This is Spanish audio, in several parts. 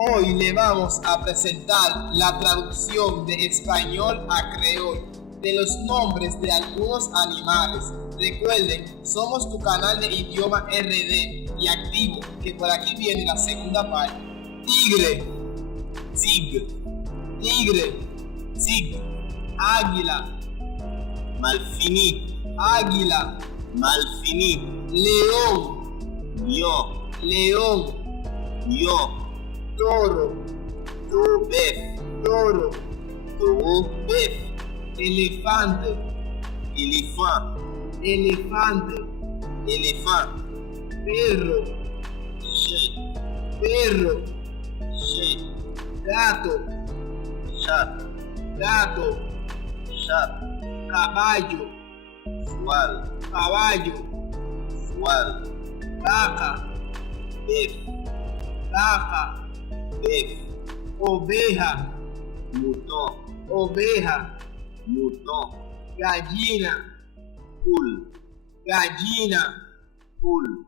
Hoy le vamos a presentar la traducción de español a creol de los nombres de algunos animales. Recuerden, somos tu canal de idioma RD y activo, que por aquí viene la segunda parte. Tigre, tigre, tigre, tigre. Águila, malfini, águila. malfini, León, yo, león. Toro, bef, toro. bef, Elefante, elefant, elefante. éléphant, Perro, chien, perro. chien, Gato, chat, gato. chat, Caballo, cheval, caballo. cheval, Vaca, bef, vaca. bef, Oveja, mouton, oveja. mouton, Gallina, poule, gallina. poule,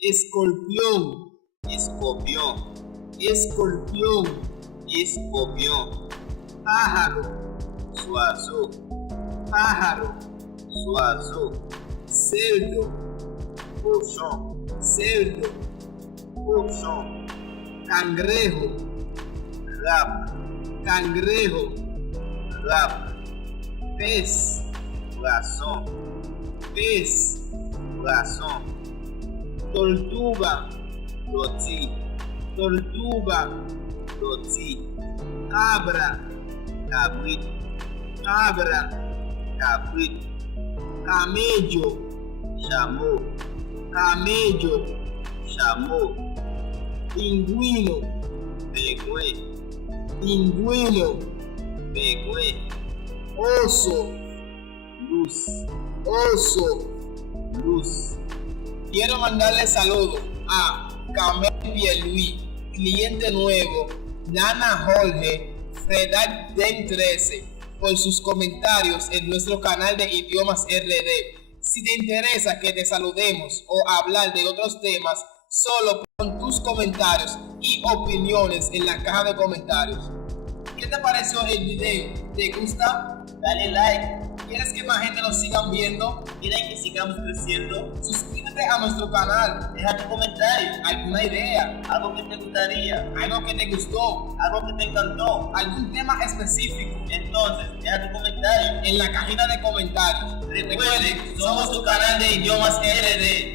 Escorpión, escorpion, escorpión. escorpion, Pájaro, oiseau, pájaro. oiseau, Cerdo, cochon, cerdo. cochon, Cangrejo, crabe, cangrejo. crabe, Pez, poisson, pez. poisson, Tortuga, tortue, tortuga. tortue, Cabra, cabrit, cabra. cabrit, Camello, chameau, camello. chameau, Pingüino, pingouin, pingüino. pingouin, Oso, luz, oso. luz, Quiero mandarle saludos a Camel Luis, cliente nuevo, Nana Jorge, Fredak Den 13, por sus comentarios en nuestro canal de idiomas RD. Si te interesa que te saludemos o hablar de otros temas, solo pon tus comentarios y opiniones en la caja de comentarios. ¿Qué te pareció el video? ¿Te gusta? dale like, ¿Quieres que más gente nos sigan viendo? quieren que sigamos creciendo, Suscríbete a nuestro canal. deja tu comentario, ¿Alguna idea? algo que te gustaría, ¿Algo que te gustó? algo que te encantó, ¿Algún tema específico? entonces deja tu comentario. En la cajita de comentarios. Recuerden, somos tu canal de idiomas RD.